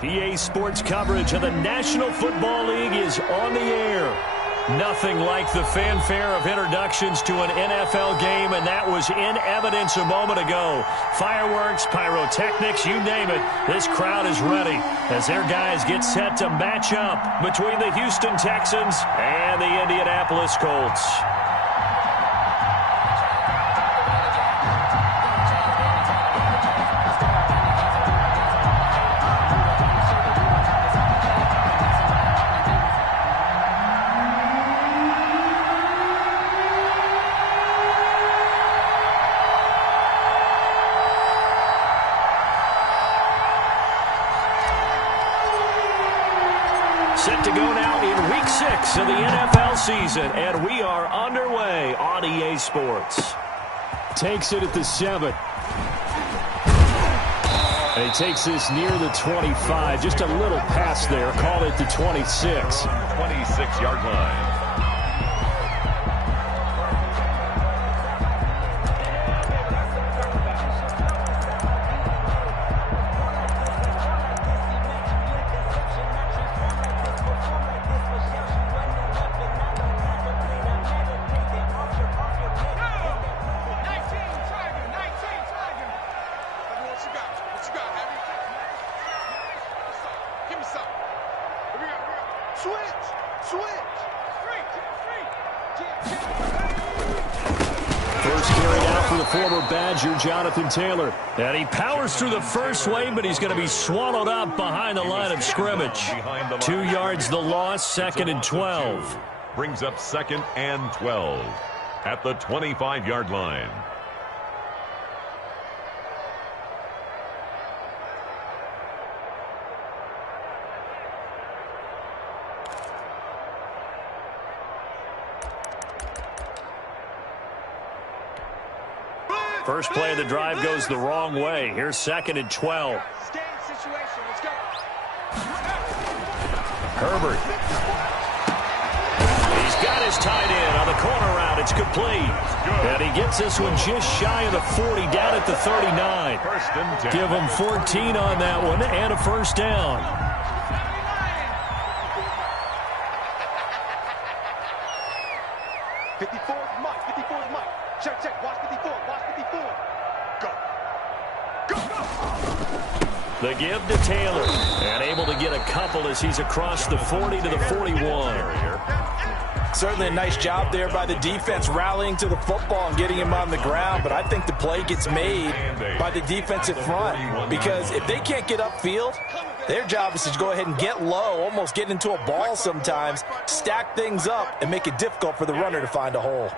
PA Sports coverage of the National Football League is on the air. Nothing like the fanfare of introductions to an NFL game, and that was in evidence a moment ago. Fireworks, pyrotechnics, you name it. This crowd is ready as their guys get set to match up between the Houston Texans and the Indianapolis Colts. Set to go now in Week 6 of the NFL season, and we are underway on EA Sports. Takes it at the 7. And he takes this near the 25. Just a little pass there. Call it the 26. 26-yard line. First carried out for the former Badger, Jonathan Taylor. And he powers through the first wave, but he's going to be swallowed up behind the line of scrimmage. 2 yards the loss, 2nd and 12. Brings up 2nd and 12 at the 25-yard line. First play of the drive goes the wrong way. Here's 2nd and 12. Herbert. He's got his tight end on the corner route. It's complete. And he gets this one just shy of the 40, down at the 39. Give him 14 on that one and a first down. The give to Taylor, and able to get a couple as he's across the 40 to the 41. Certainly a nice job there by the defense rallying to the football and getting him on the ground, but I think the play gets made by the defensive front because if they can't get upfield, their job is to go ahead and get low, almost get into a ball sometimes, stack things up, and make it difficult for the runner to find a hole.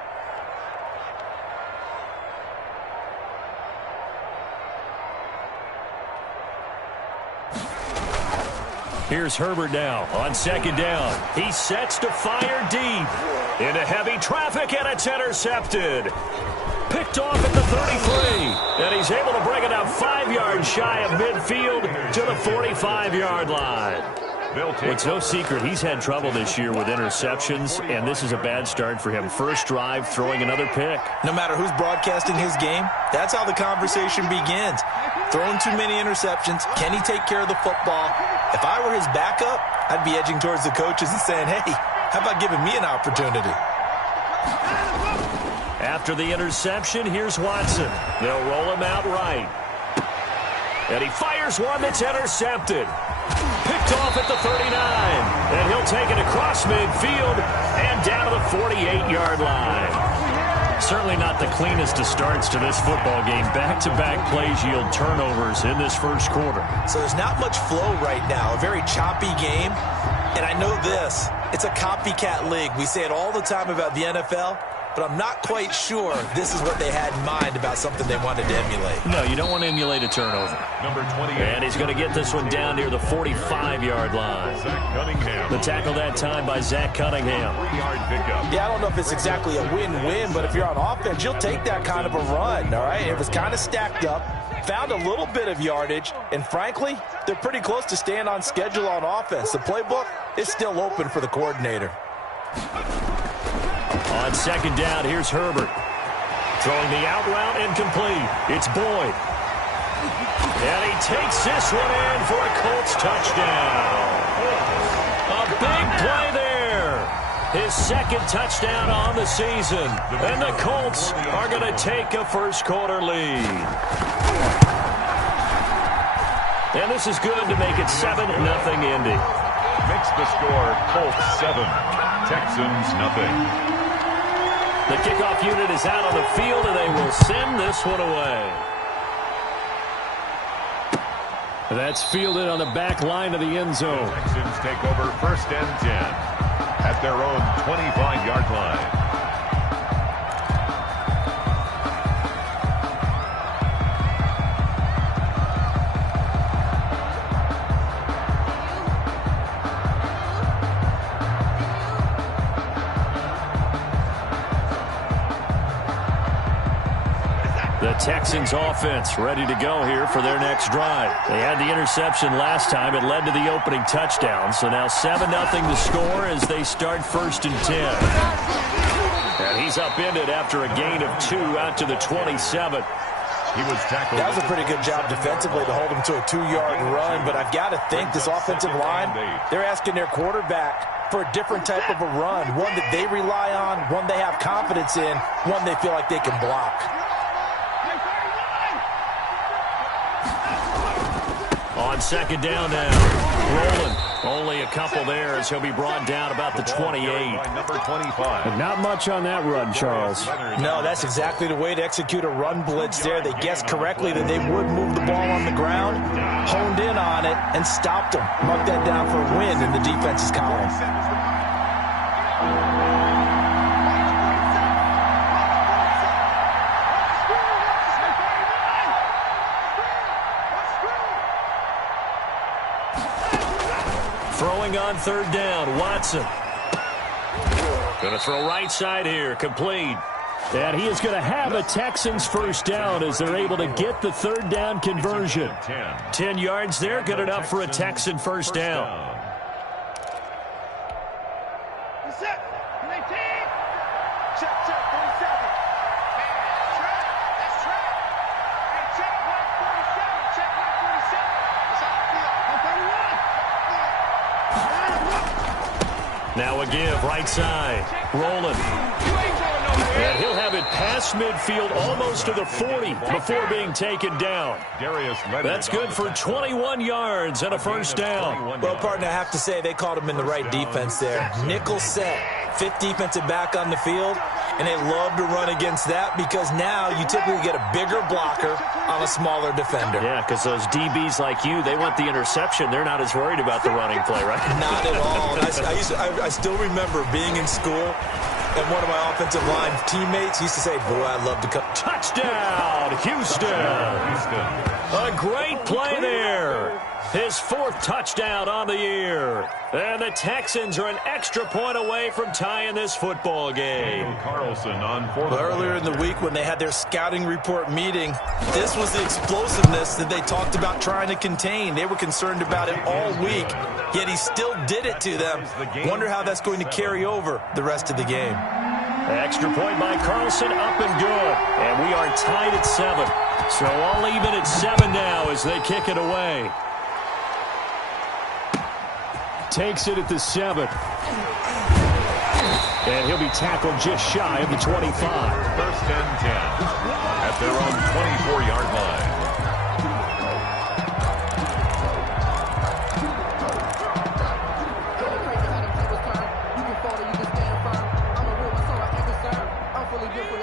Here's Herbert now on 2nd down. He sets to fire deep into heavy traffic, and it's intercepted. Picked off at the 33, and he's able to bring it up 5 yards shy of midfield to the 45-yard line. It's no secret he's had trouble this year with interceptions, and this is a bad start for him. First drive, throwing another pick. No matter who's broadcasting his game, that's how the conversation begins. Throwing too many interceptions. Can he take care of the football? If I were his backup, I'd be edging towards the coaches and saying, hey, how about giving me an opportunity? After the interception, here's Watson. They'll roll him out right. And he fires one that's intercepted. Picked off at the 39. And he'll take it across midfield and down to the 48-yard line. Certainly not the cleanest of starts to this football game. Back-to-back plays yield turnovers in this first quarter. So there's not much flow right now. A very choppy game. And I know this. It's a copycat league. We say it all the time about the NFL. But I'm not quite sure this is what they had in mind about something they wanted to emulate. No, you don't want to emulate a turnover. Number 28. And he's going to get this one down near the 45-yard line. Zach Cunningham. The tackle that time by Zach Cunningham. 3-yard pickup. Yeah, I don't know if it's exactly a win-win, but if you're on offense, you'll take that kind of a run, all right? It was kind of stacked up, found a little bit of yardage, and frankly, they're pretty close to staying on schedule on offense. The playbook is still open for the coordinator. On 2nd down, here's Herbert. Throwing the out route incomplete. It's Boyd. And he takes this one in for a Colts touchdown. A big play there. His second touchdown on the season. And the Colts are going to take a first-quarter lead. And this is good to make it 7-0 Indy. Makes the score Colts 7, Texans nothing. The kickoff unit is out on the field, and they will send this one away. That's fielded on the back line of the end zone. The Texans take over 1st and 10 at their own 25-yard line. The Texans offense ready to go here for their next drive. They had the interception last time. It led to the opening touchdown. So now 7-0 the score as they start 1st and 10. And he's upended after a gain of 2 out to the 27. He was tackled. That was a pretty good job defensively to hold him to a 2-yard run. But I've got to think this offensive line, they're asking their quarterback for a different type of a run. One that they rely on, one they have confidence in, one they feel like they can block. On 2nd down now, rolling. Only a couple there as he'll be brought down about the 28. Number 25. And not much on that run, Charles. No, that's exactly the way to execute a run blitz there. They guessed correctly that they would move the ball on the ground, honed in on it, and stopped them. Mark that down for a win in the defense's column. Throwing on 3rd down, Watson. Going to throw right side here, complete. And he is going to have a Texans first down as they're able to get the 3rd down conversion. 10 yards there, good enough for a Texan first down. Now a give, right side, rolling. And he'll have it past midfield almost to the 40 before being taken down. That's good for 21 yards and a first down. Well, partner, I have to say they called him in the right defense there. Nickel set, 5th defensive back on the field, and they love to run against that because now you typically get a bigger blocker on a smaller defender. Yeah, because those DBs like you, they want the interception. They're not as worried about the running play, right? Not at all. I still remember being in school, and one of my offensive line teammates used to say, boy, I love to come. Touchdown, Houston. A great play there. His 4th touchdown on the year. And the Texans are an extra point away from tying this football game. Carlson on 4th. Earlier in the week when they had their scouting report meeting, this was the explosiveness that they talked about trying to contain. They were concerned about it all week, yet he still did it to them. Wonder how that's going to carry over the rest of the game. Extra point by Carlson, up and good. And we are tied at 7. So all even at 7 now as they kick it away. Takes it at the 7. And he'll be tackled just shy of the 25. 1st and 10 at their own 24-yard line.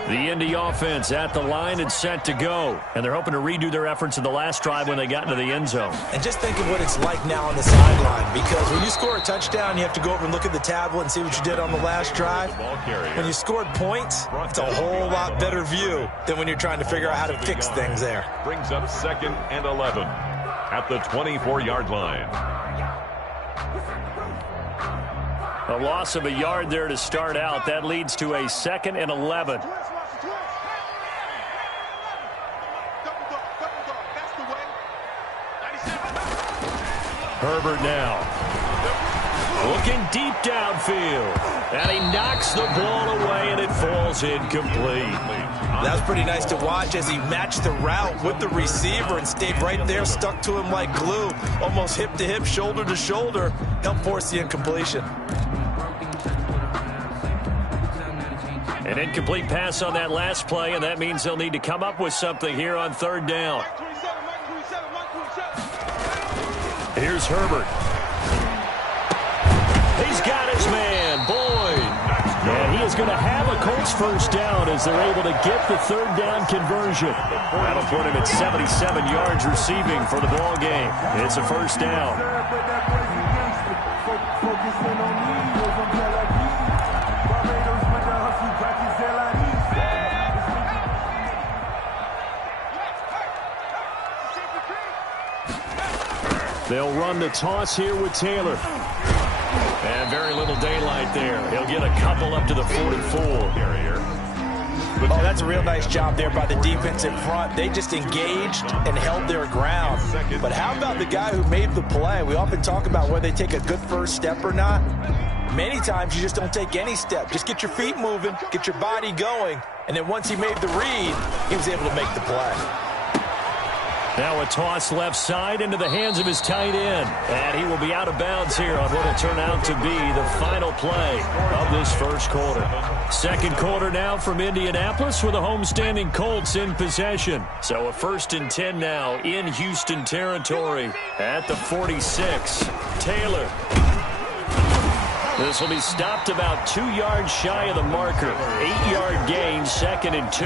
The Indy offense at the line and set to go. And they're hoping to redo their efforts in the last drive when they got into the end zone. And just think of what it's like now on the sideline, because when you score a touchdown, you have to go over and look at the tablet and see what you did on the last drive. When you scored points, it's a whole lot better view than when you're trying to figure out how to fix things there. Brings up 2nd and 11 at the 24-yard line. A loss of a yard there to start out. That leads to a 2nd and 11. Herbert now. Looking deep downfield. And he knocks the ball away, and it falls incomplete. That was pretty nice to watch as he matched the route with the receiver and stayed right there, stuck to him like glue, almost hip to hip, shoulder to shoulder, helped force the incompletion. An incomplete pass on that last play, and that means they'll need to come up with something here on third down. Here's Herbert. He's got his man, Boyd. And he is going to have a Colts first down as they're able to get the third down conversion. That'll put him at 77 yards receiving for the ball game. It's a first down. They'll run the toss here with Taylor. And very little daylight there. He'll get a couple up to the 44. Oh, that's a real nice job there by the defense in front. They just engaged and held their ground. But how about the guy who made the play? We often talk about whether they take a good first step or not. Many times you just don't take any step. Just get your feet moving, get your body going, and then once he made the read, he was able to make the play. Now a toss left side into the hands of his tight end. And he will be out of bounds here on what will turn out to be the final play of this first quarter. Second quarter now from Indianapolis with the homestanding Colts in possession. So a 1st and 10 now in Houston territory at the 46. Taylor. This will be stopped about 2 yards shy of the marker. 8-yard gain, 2nd and 2.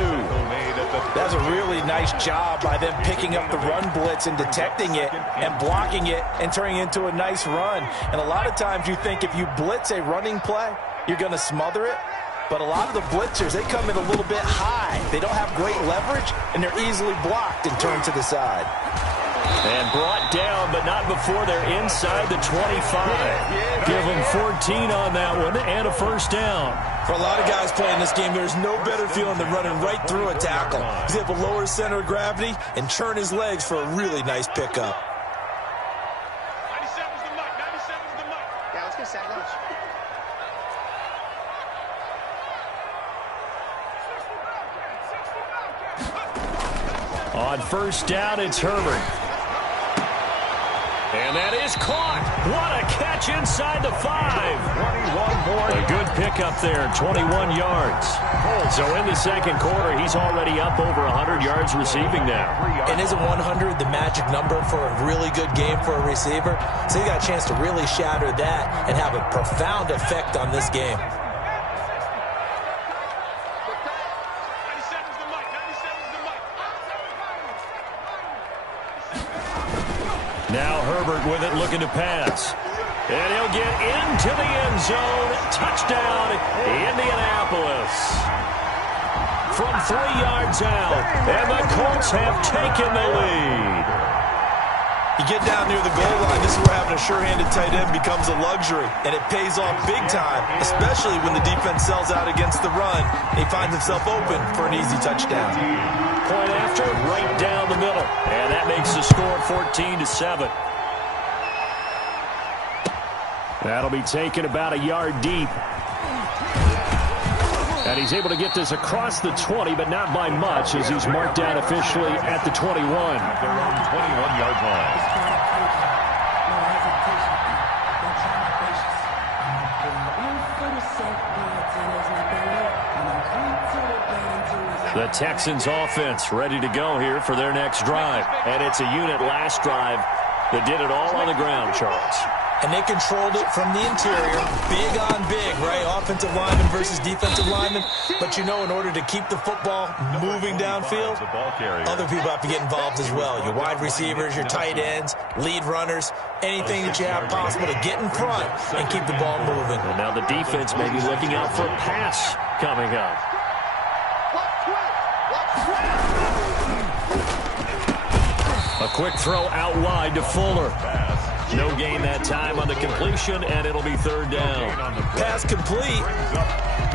That's a really nice job by them picking up the run blitz and detecting it and blocking it and turning it into a nice run. And a lot of times you think if you blitz a running play, you're going to smother it. But a lot of the blitzers, they come in a little bit high. They don't have great leverage, and they're easily blocked and turned to the side. And brought down, but not before they're inside the 25. Give them 14 on that one and a first down. For a lot of guys playing this game, there's no better feeling than running right through a tackle. He's able to lower his center of gravity and churn his legs for a really nice pickup. 97's the mic. 97's the mic. Yeah, let's get set lunch. On first down, it's Herbert. And that is caught. What a catch inside the 5. 21 more. A good pickup there, 21 yards. So in the second quarter, he's already up over 100 yards receiving now. And isn't 100 the magic number for a really good game for a receiver? So he got a chance to really shatter that and have a profound effect on this game. Now Herbert with it, looking to pass. And he'll get into the end zone. Touchdown, Indianapolis. From 3 yards out, and the Colts have taken the lead. You get down near the goal line, this is where having a sure-handed tight end becomes a luxury, and it pays off big time, especially when the defense sells out against the run, and he finds himself open for an easy touchdown. Point after, right down the middle. And that makes the score 14-7. That'll be taken about a yard deep. And he's able to get this across the 20, but not by much, as he's marked down officially at the 21. Their own 21-yard line. The Texans offense ready to go here for their next drive. And it's a unit last drive that did it all on the ground, Charles. And they controlled it from the interior, big on big, right? Offensive lineman versus defensive lineman. But you know, in order to keep the football moving downfield, other people have to get involved as well. Your wide receivers, your tight ends, lead runners, anything that you have possible to get in front and keep the ball moving. And now the defense may be looking out for a pass coming up. A quick throw out wide to Fuller. No gain that time on the completion, and it'll be third down. Pass complete,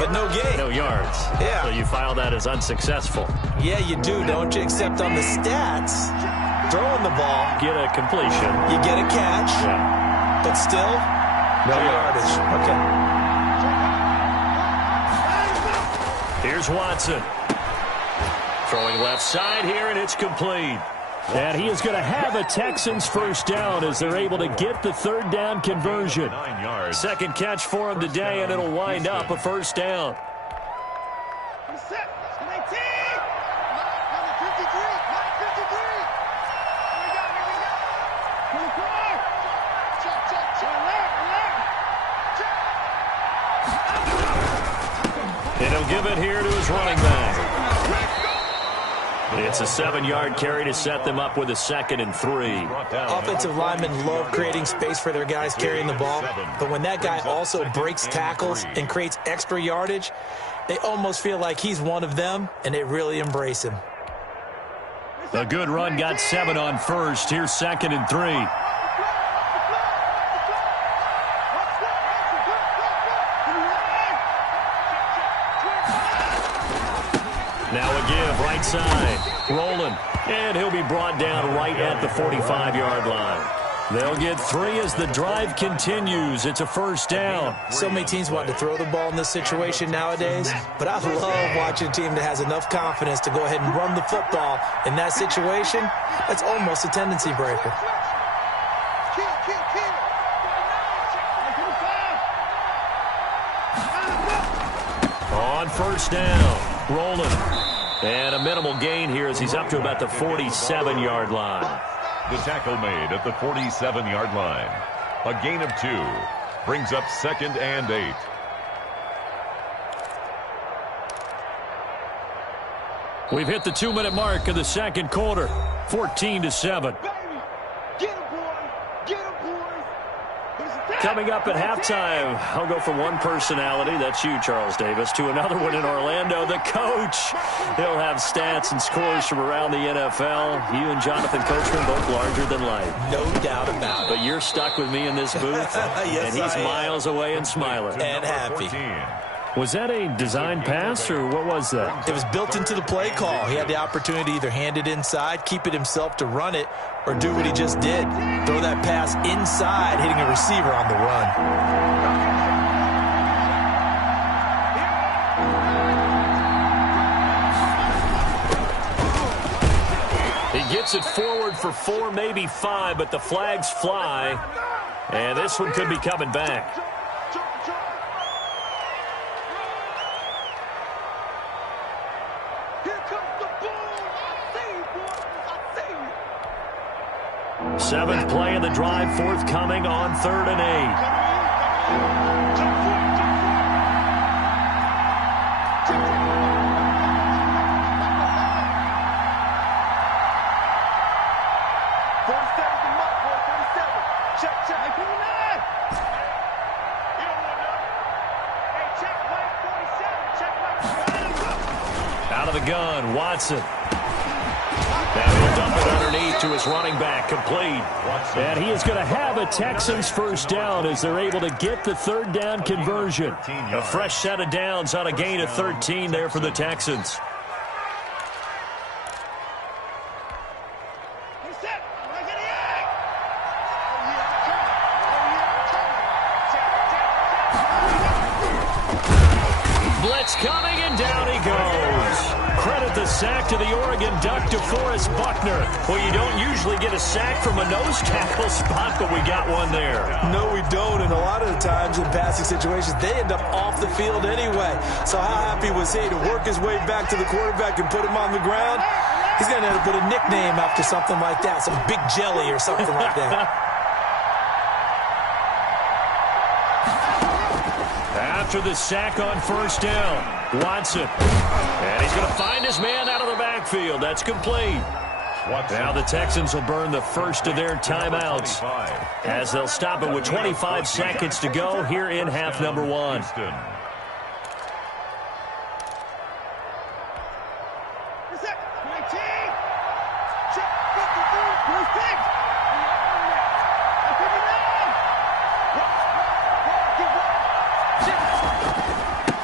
but no gain. No yards. Yeah. So you file that as unsuccessful. Yeah, you do, don't you? Except on the stats, throwing the ball, Get a completion. you get a catch, Yeah. but still, no yardage. Okay. Here's Watson. Throwing left side here, and it's complete. And he is going to have a Texans first down as they're able to get the third down conversion. 9 yards. Second catch for him today, and it'll wind up a first down. And he'll give it here to his running back. It's a 7-yard carry to set them up with a 2nd and 3. Offensive linemen love creating space for their guys carrying the ball, but when that guy also breaks tackles and creates extra yardage, they almost feel like he's one of them, and they really embrace him. A good run got 7 on first. Here's 2nd and 3. Now a give, right side, rolling, and he'll be brought down right at the 45-yard line. They'll get 3 as the drive continues. It's a first down. So many teams want to throw the ball in this situation nowadays, but I love watching a team that has enough confidence to go ahead and run the football in that situation. That's almost a tendency breaker. On first down, rolling. And a minimal gain here as he's up to about the 47-yard line. The tackle made at the 47-yard line. A gain of 2 brings up 2nd and 8. We've hit the 2-minute mark of the second quarter, 14-7. Coming up at halftime, I'll go from one personality, that's you, Charles Davis, to another one in Orlando, the coach. He'll have stats and scores from around the NFL. You and Jonathan Coachman both larger than life. No doubt about it. But you're stuck with me in this booth, yes, and he's miles away and smiling. And happy. 14. Was that a design pass, or what was that? It was built into the play call. He had the opportunity to either hand it inside, keep it himself to run it, or do what he just did. Throw that pass inside, hitting a receiver on the run. He gets it forward for 4, maybe 5, but the flags fly, and this one could be coming back. Seventh play of the drive forthcoming on 3rd and 8. Out of the gun, Watson. Now he'll dump it underneath to his running back, complete. And he is going to have a Texans first down as they're able to get the third down conversion. A fresh set of downs on a gain of 13 there for the Texans. Blitz coming, and down he goes. Credit the sack to the Oregon Duck, DeForest Buckner. Well, you don't usually get a sack from a nose tackle spot, but we got one there. No, we don't, and a lot of the times in passing situations, they end up off the field anyway. So how happy was he to work his way back to the quarterback and put him on the ground? He's going to end up with a nickname after something like that, some Big Jelly or something like that. After the sack on first down, Watson. And he's going to find his man out of the backfield. That's complete. Now the Texans will burn the first of their timeouts as they'll stop it with 25 seconds to go here in half number 1.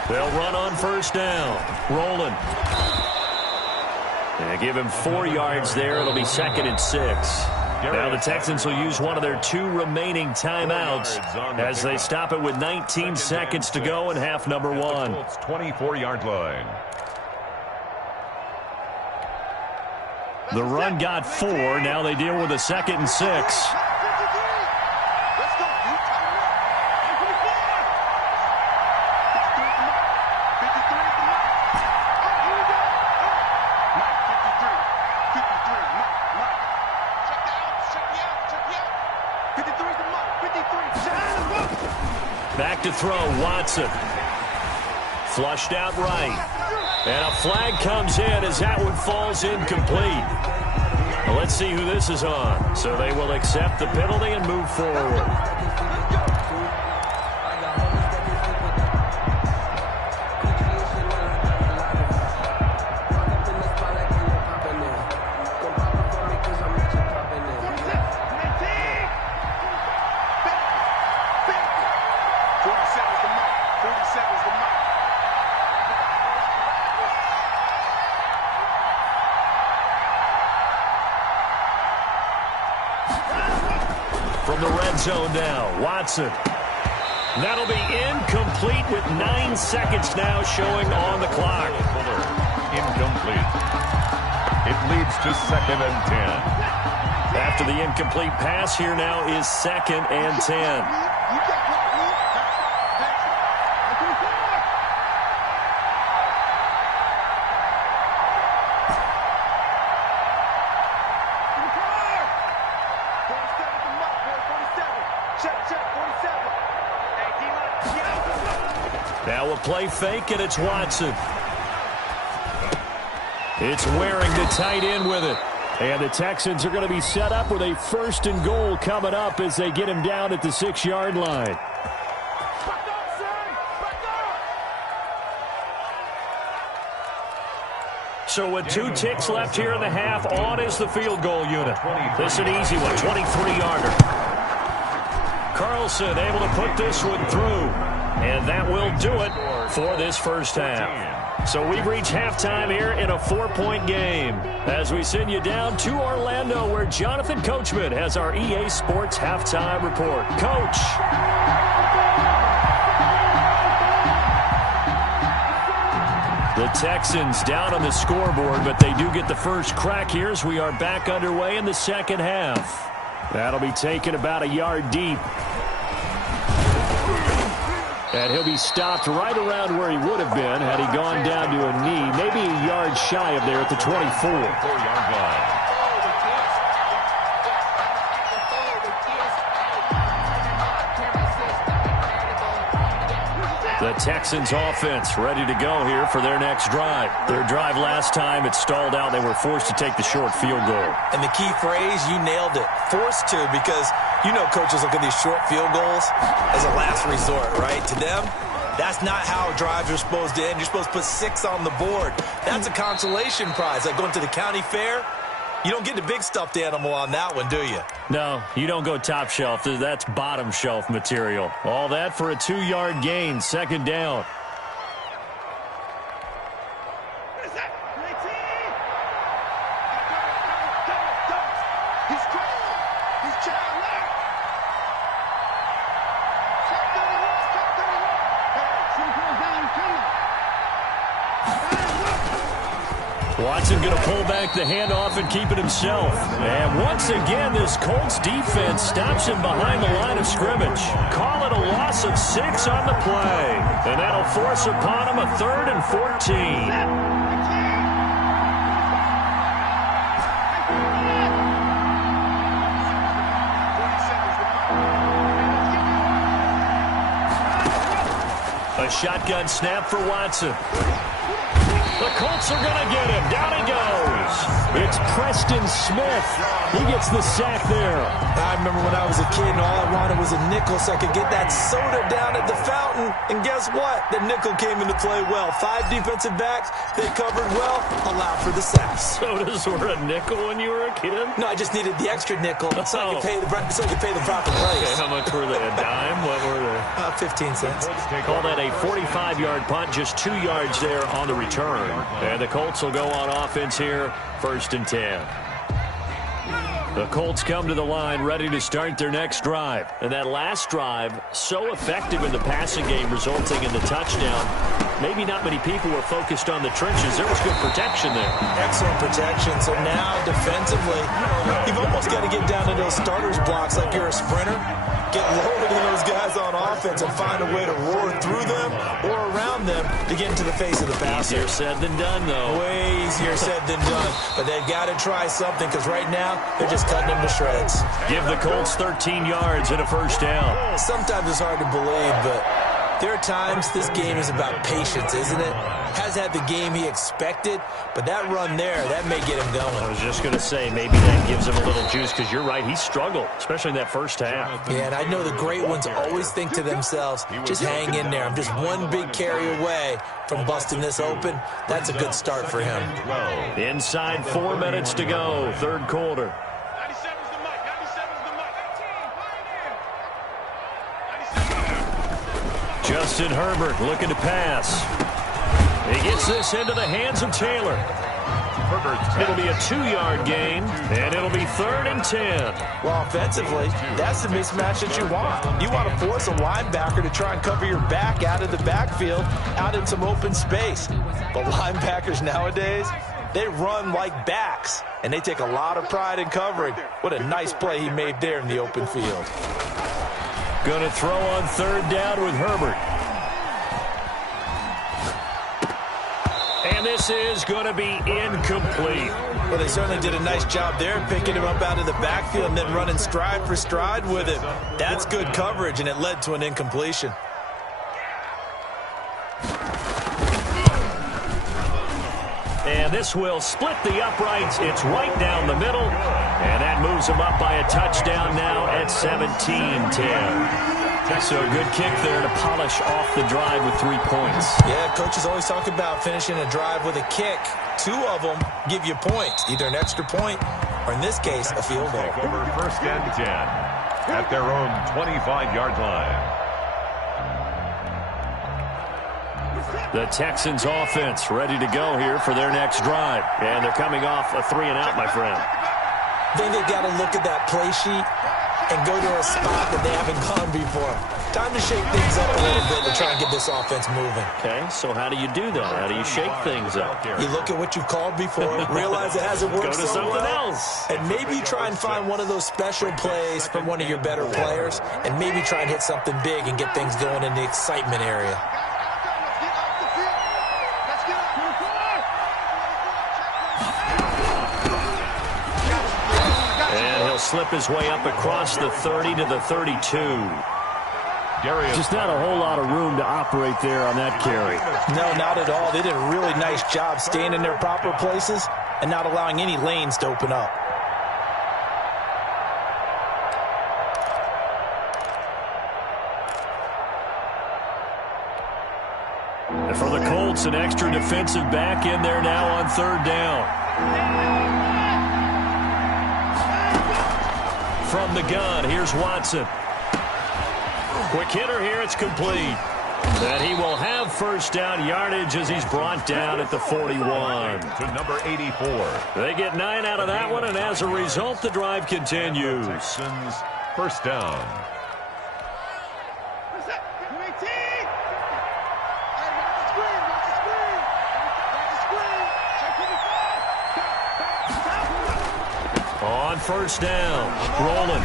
They'll run on first down. Rolling. And give him 4 yards there. It'll be 2nd and 6. Now the Texans will use one of their 2 remaining timeouts as they stop it with 19 seconds to go in half number 1. 24-yard line. The run got 4. Now they deal with a 2nd and 6. Back to throw, Watson. Flushed out right. And a flag comes in as that one falls incomplete. Well, let's see who this is on. So they will accept the penalty and move forward. From the red zone now, Watson. That'll be incomplete with 9 seconds now showing on the clock. Incomplete. It leads to 2nd and 10. After the incomplete pass, here now is 2nd and 10. Now a play fake, and it's Watson. It's Waring the tight end with it. And the Texans are going to be set up with a 1st and goal coming up as they get him down at the 6-yard line. So with 2 ticks left here in the half, on is the field goal unit. This is an easy one, 23-yarder. Carlson able to put this one through. And that will do it for this first half. So we've reached halftime here in a 4-point game as we send you down to Orlando, where Jonathan Coachman has our EA Sports halftime report. Coach. The Texans down on the scoreboard, but they do get the first crack here as we are back underway in the second half. That'll be taken about a yard deep. And he'll be stopped right around where he would have been had he gone down to a knee, maybe a yard shy of there at the 24-yard line. The Texans offense ready to go here for their next drive. Their drive last time, it stalled out. They were forced to take the short field goal. And the key phrase, you nailed it, forced to, because you know coaches look at these short field goals as a last resort, right? To them, that's not how drives are supposed to end. You're supposed to put 6 on the board. That's a consolation prize, like going to the county fair. You don't get the big stuffed animal on that one, do you? No, you don't go top shelf. That's bottom shelf material. All that for a 2-yard gain, 2nd down. Watson going to pull back the handoff and keep it himself. And once again, this Colts defense stops him behind the line of scrimmage. Call it a loss of 6 on the play. And that'll force upon him a 3rd and 14. A shotgun snap for Watson. The Colts are going to get him. Down he goes. It's Preston Smith. He gets the sack there. I remember when I was a kid and all I wanted was a nickel so I could get that soda down at the fountain. And guess what? The nickel came into play well. 5 defensive backs. They covered well. Allowed for the sacks. Sodas were a nickel when you were a kid? No, I just needed the extra nickel so I could pay the proper price. Okay, how much were they? A dime? What were they? 15 cents. Call that a 45-yard punt, just 2 yards there on the return. And the Colts will go on offense here, 1st and 10. The Colts come to the line ready to start their next drive. And that last drive, so effective in the passing game, resulting in the touchdown. Maybe not many people were focused on the trenches. There was good protection there. Excellent protection. So now, defensively, you've almost got to get down to those starters blocks like you're a sprinter. Get lower than those guys on offense and find a way to roar through them or around them to get into the face of the passer. Easier said than done, though. Way easier said than done. But they've got to try something because right now they're just cutting them to shreds. Give the Colts 13 yards and a first down. Sometimes it's hard to believe, but there are times this game is about patience, isn't it? Has had the game he expected, but that run there, that may get him going. I was just going to say, maybe that gives him a little juice because you're right, he struggled, especially in that first half. Yeah, and I know the great ones always think to themselves, just hang in there. I'm just one big carry away from busting this open. That's a good start for him. Inside 4 minutes to go, third quarter. Justin Herbert looking to pass. He gets this into the hands of Taylor. It'll be a 2-yard gain, and it'll be 3rd and 10. Well, offensively, that's the mismatch that you want. You want to force a linebacker to try and cover your back out of the backfield, out in some open space. But linebackers nowadays, they run like backs, and they take a lot of pride in covering. What a nice play he made there in the open field. Going to throw on 3rd down with Herbert. And this is going to be incomplete. Well, they certainly did a nice job there, picking him up out of the backfield and then running stride for stride with it. That's good coverage, and it led to an incompletion. And this will split the uprights. It's right down the middle. And that moves them up by a touchdown now at 17-10. So a good kick there to polish off the drive with 3 points. Yeah, coaches always talk about finishing a drive with a kick. 2 of them give you points, either an extra point or, in this case, a field goal. Take over 1st and 10 at their own 25-yard line. The Texans offense ready to go here for their next drive. And they're coming off a 3-and-out, my friend. I think they've got to look at that play sheet and go to a spot that they haven't gone before. Time to shake things up a little bit to try and get this offense moving. Okay, so how do you do that? How do you shake things up? You look at what you called before, realize it hasn't worked Go to so something well, else. and maybe try and find one of those special plays from one of your better players, and maybe try and hit something big and get things going in the excitement area. Slip his way up across the 30 to the 32. Just not a whole lot of room to operate there on that carry. No, not at all. They did a really nice job staying in their proper places and not allowing any lanes to open up. And for the Colts, an extra defensive back in there now on 3rd down. From the gun, here's Watson. Quick hitter here, it's complete. And he will have 1st down yardage as he's brought down at the 41. To number 84. They get 9 out of that one, and as a result, the drive continues. Texans 1st down. On 1st down, rolling.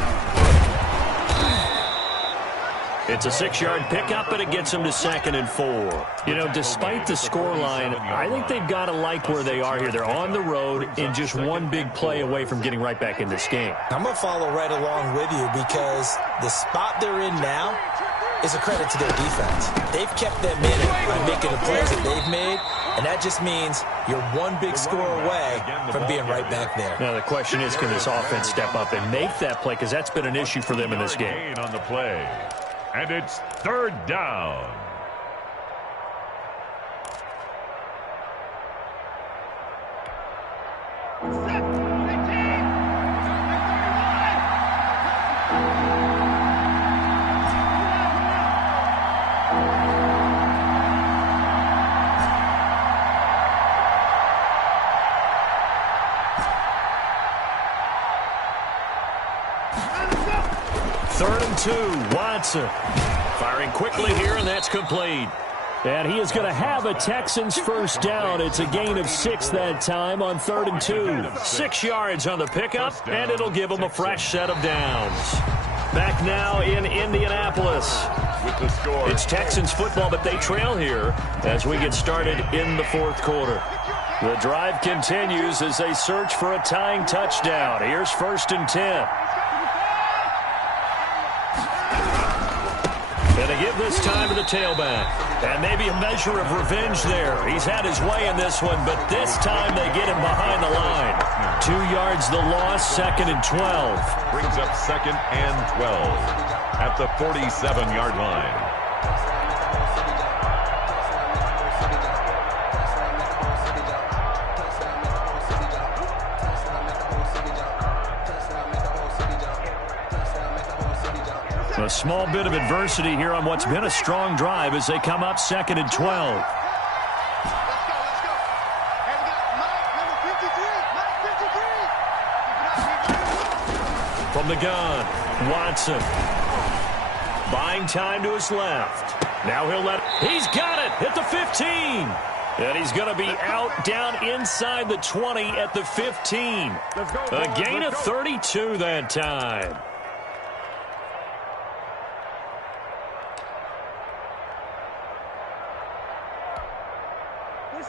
It's a 6-yard pickup, and it gets them to 2nd and 4. You know, despite the scoreline, I think they've got to like where they are here. They're on the road and just one big play away from getting right back in this game. I'm going to follow right along with you because the spot they're in now is a credit to their defense. They've kept them in it by making the plays that they've made, and that just means you're one big score away from being right back there. Now, the question is, can this offense step up and make that play? Because that's been an issue for them in this game. On the play. And it's 3rd down. and 2. Watson firing quickly here, and that's complete. And he is going to have a Texans first down. It's a gain of 6 that time on 3rd and 2. 6 yards on the pickup, and it'll give them a fresh set of downs. Back now in Indianapolis. With the score. It's Texans football, but they trail here as we get started in the 4th quarter. The drive continues as they search for a tying touchdown. Here's 1st and 10. And they give this time to the tailback. And maybe a measure of revenge there. He's had his way in this one, but this time they get him behind the line. 2 yards the loss, 2nd and 12. Brings up 2nd and 12 at the 47-yard line. A small bit of adversity here on what's been a strong drive as they come up 2nd and 12. From the gun, Watson. Buying time to his left. Now he's got it at the 15. And he's going to be out down inside the 20 at the 15. A gain of 32 that time.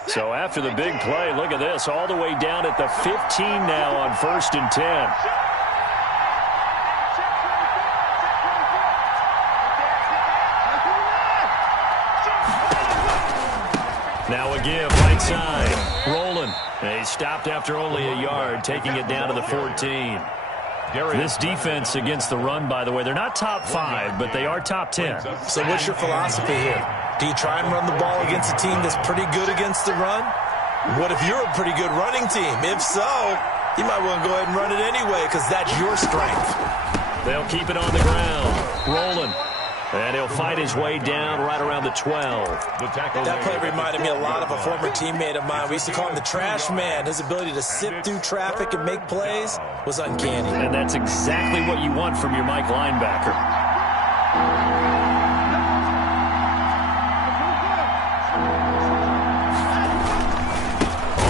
So after the big play, look at this, all the way down at the 15 now on 1st and 10. Now a give, right side, rolling. And he stopped after only a yard, taking it down to the 14. This defense against the run, by the way, they're not top 5, but they are top 10. So what's your philosophy here? Do you try and run the ball against a team that's pretty good against the run? What if you're a pretty good running team? If so, you might want to go ahead and run it anyway because that's your strength. They'll keep it on the ground, rolling. And he'll fight his way down right around the 12. That play reminded me a lot of a former teammate of mine. We used to call him the trash man. His ability to sift through traffic and make plays was uncanny. And that's exactly what you want from your Mike linebacker.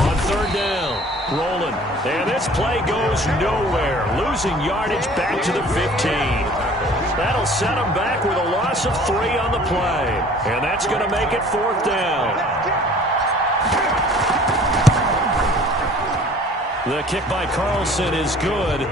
On 3rd down, rolling. And this play goes nowhere. Losing yardage back to the 15. That'll set them back with a loss of 3 on the play. And that's going to make it 4th down. The kick by Carlson is good.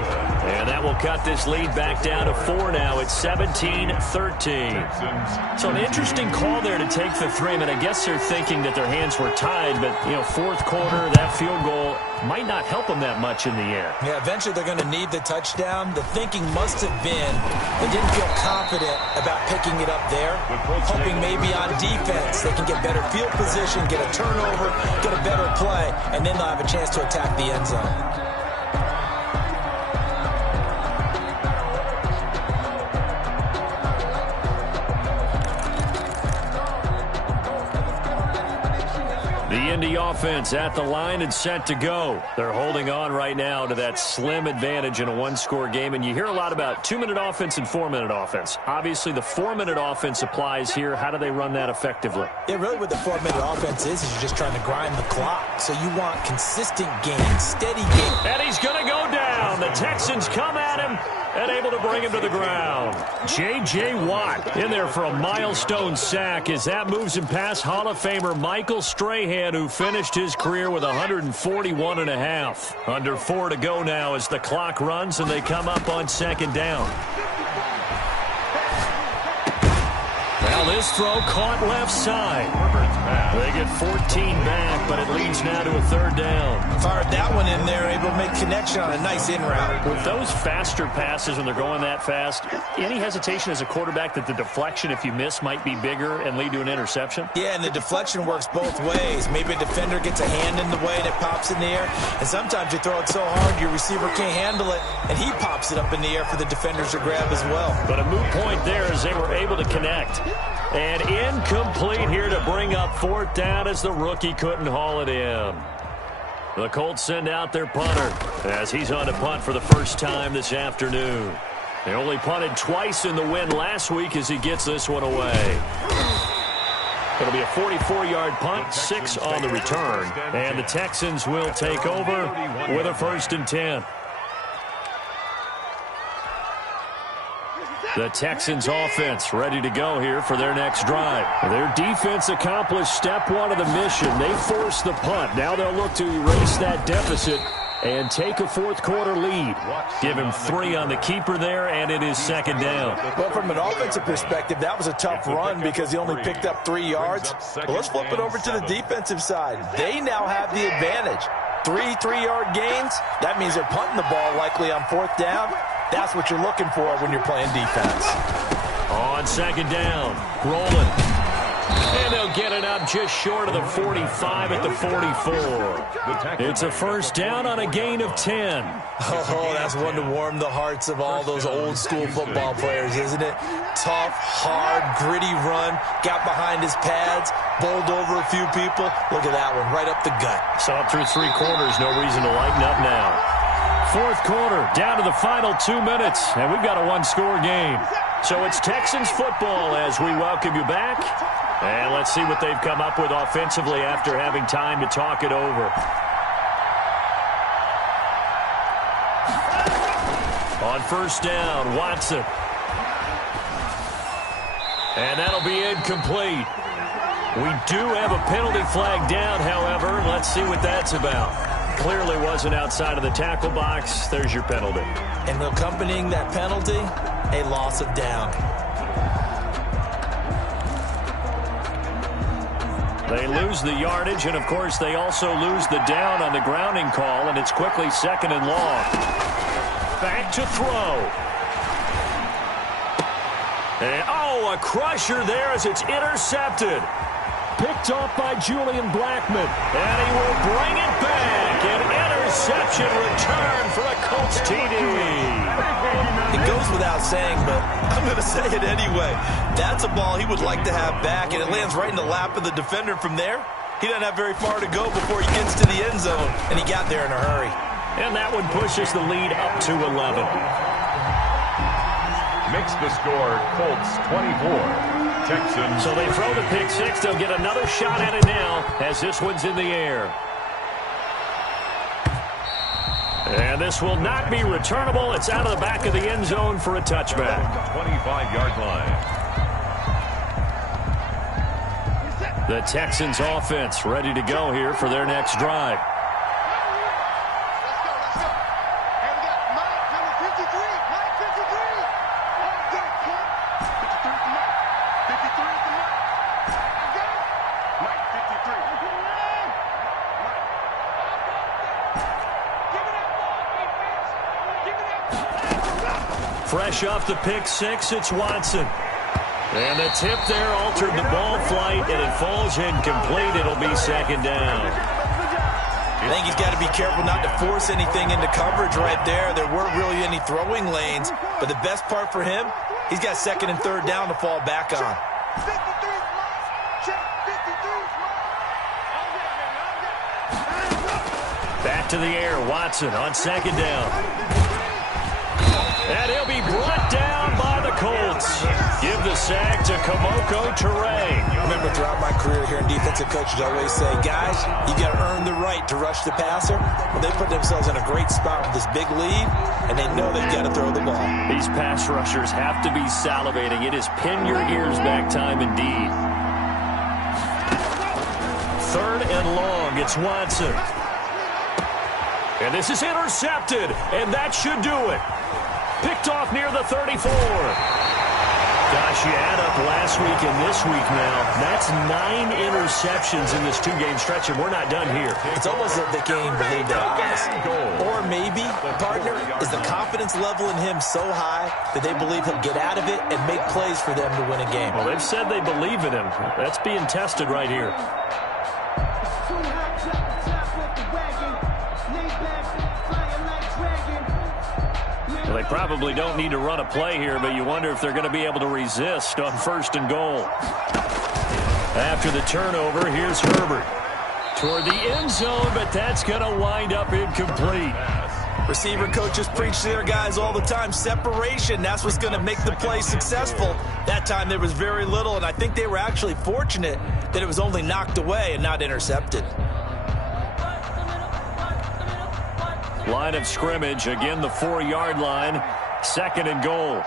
And that will cut this lead back down to 4 now. It's 17-13. So an interesting call there to take the 3. I mean, I guess they're thinking that their hands were tied. But, 4th quarter, that field goal might not help them that much in the air. Yeah, eventually they're going to need the touchdown. The thinking must have been they didn't feel confident about picking it up there, hoping maybe on defense they can get better field position, get a turnover, get a better play, and then they'll have a chance to attack the end zone. The Indy offense at the line and set to go. They're holding on right now to that slim advantage in a one-score game. And you hear a lot about 2-minute offense and 4-minute offense. Obviously, the 4-minute offense applies here. How do they run that effectively? Yeah, really what the 4-minute offense is you're just trying to grind the clock. So you want consistent gains, steady gains. And he's going to go down. The Texans come at him and able to bring him to the ground. J.J. Watt in there for a milestone sack as that moves him past Hall of Famer Michael Strahan, who finished his career with 141.5. Under 4 to go now as the clock runs and they come up on 2nd down. Now this throw caught left side. They get 14 back, but it leads now to a 3rd down. Fired that one in there, able to make connection on a nice in route. With those faster passes when they're going that fast, any hesitation as a quarterback that the deflection, if you miss, might be bigger and lead to an interception? Yeah, and the deflection works both ways. Maybe a defender gets a hand in the way and it pops in the air, and sometimes you throw it so hard your receiver can't handle it, and he pops it up in the air for the defenders to grab as well. But a moot point there as they were able to connect. And incomplete here to bring up 4th down as the rookie couldn't haul it in. The Colts send out their punter as he's on to punt for the first time this afternoon. They only punted twice in the win last week as he gets this one away. It'll be a 44-yard punt, 6 on the return. And the Texans will take over with a 1st and 10. The Texans offense ready to go here for their next drive. Their defense accomplished step 1 of the mission. They forced the punt. Now they'll look to erase that deficit and take a 4th quarter lead. Give him 3 on the keeper there, and it is 2nd down. Well, from an offensive perspective, that was a tough run because he only picked up 3 yards. But let's flip it over to the defensive side. They now have the advantage. 3 3-yard gains, that means they're punting the ball likely on 4th down. That's what you're looking for when you're playing defense. On 2nd down, rolling. And they'll get it up just short of the 45 at the 44. It's a 1st down on a gain of 10. Oh, that's one to warm the hearts of all those old-school football players, isn't it? Tough, hard, gritty run, got behind his pads, bowled over a few people. Look at that one, right up the gut. Saw it through 3 quarters, no reason to lighten up now. 4th quarter, down to the final 2 minutes, and we've got a 1-score game. So it's Texans football as we welcome you back. And let's see what they've come up with offensively after having time to talk it over. On 1st down, Watson. And that'll be incomplete. We do have a penalty flag down, however. Let's see what that's about. Clearly wasn't outside of the tackle box. There's your penalty. And accompanying that penalty, a loss of down. They lose the yardage, and, of course, they also lose the down on the grounding call, and it's quickly 2nd and long. Back to throw. And, oh, a crusher there as it's intercepted. Picked off by Julian Blackmon. And he will bring it back. An interception return for a Colts TD. It goes without saying, but I'm going to say it anyway. That's a ball he would like to have back, and it lands right in the lap of the defender from there. He doesn't have very far to go before he gets to the end zone, and he got there in a hurry. And that one pushes the lead up to 11. Makes the score Colts 24. Texans. So they throw the pick 6. They'll get another shot at it now as this one's in the air. And this will not be returnable. It's out of the back of the end zone for a touchback. 25-yard line. The Texans offense ready to go here for their next drive. Fresh off the pick 6, it's Watson. And the tip there altered the ball flight, and it falls incomplete. It'll be 2nd down. I think he's got to be careful not to force anything into coverage right there. There weren't really any throwing lanes, but the best part for him, he's got 2nd and 3rd down to fall back on. Back to the air, Watson on 2nd down. And he'll be brought down by the Colts. Give the sack to Kamoko Toure. Remember, throughout my career here in defensive coaches, I always say, guys, you got to earn the right to rush the passer. Well, they put themselves in a great spot with this big lead, and they know they've got to throw the ball. These pass rushers have to be salivating. It is pin your ears back time indeed. 3rd and long, it's Watson. And this is intercepted, and that should do it. Picked off near the 34. Gosh, you add up last week and this week now. That's 9 interceptions in this 2-game stretch, and we're not done here. It's almost like they can't even believe their eyes. Or maybe, partner, is the confidence level in him so high that they believe he'll get out of it and make plays for them to win a game. Well, they've said they believe in him. That's being tested right here. Well, they probably don't need to run a play here, but you wonder if they're going to be able to resist on 1st and goal. After the turnover, here's Herbert. Toward the end zone, but that's going to wind up incomplete. Receiver coaches preach to their guys all the time. Separation, that's what's going to make the play successful. That time there was very little, and I think they were actually fortunate that it was only knocked away and not intercepted. Line of scrimmage, again the 4-yard line. 2nd and goal.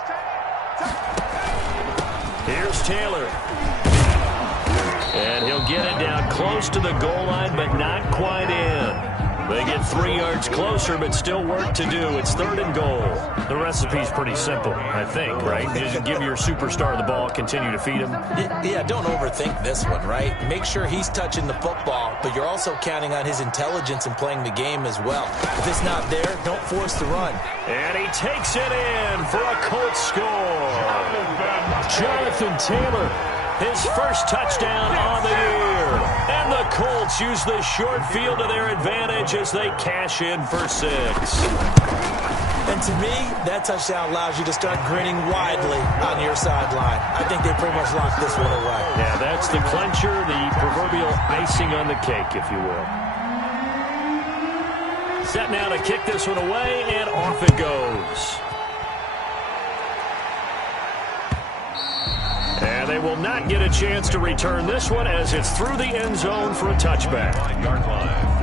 Here's Taylor. And he'll get it down close to the goal line, but not quite in. They get 3 yards closer, but still work to do. It's 3rd and goal. The recipe's pretty simple, I think, right? Just give your superstar the ball, continue to feed him. Yeah, don't overthink this one, right? Make sure he's touching the football, but you're also counting on his intelligence in playing the game as well. If it's not there, don't force the run. And he takes it in for a Colts score. Jonathan Taylor, his first touchdown on the year. And the Colts use the short field to their advantage as they cash in for 6. And to me, that touchdown allows you to start grinning widely on your sideline. I think they pretty much locked this one away. Yeah, that's the clincher, the proverbial icing on the cake, if you will. Set now to kick this one away, and off it goes. And they will not get a chance to return this one as it's through the end zone for a touchback. 9-yard line.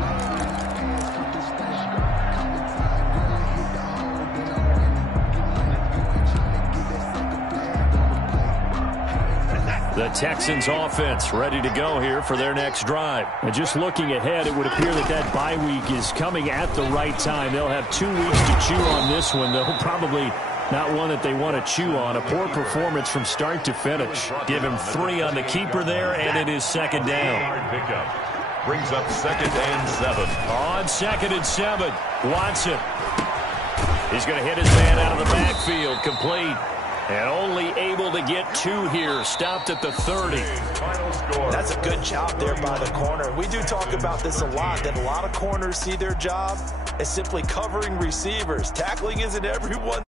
The Texans offense ready to go here for their next drive. And just looking ahead, it would appear that bye week is coming at the right time. They'll have 2 weeks to chew on this one. They'll probably not one that they want to chew on. A poor performance from start to finish. Give him 3 on the keeper there, and it is 2nd down. Pickup brings up 2nd and 7. On 2nd and 7, Watson. He's going to hit his man out of the backfield, complete. And only able to get 2 here, stopped at the 30. That's a good job there by the corner. We do talk about this a lot, that a lot of corners see their job as simply covering receivers. Tackling isn't everyone.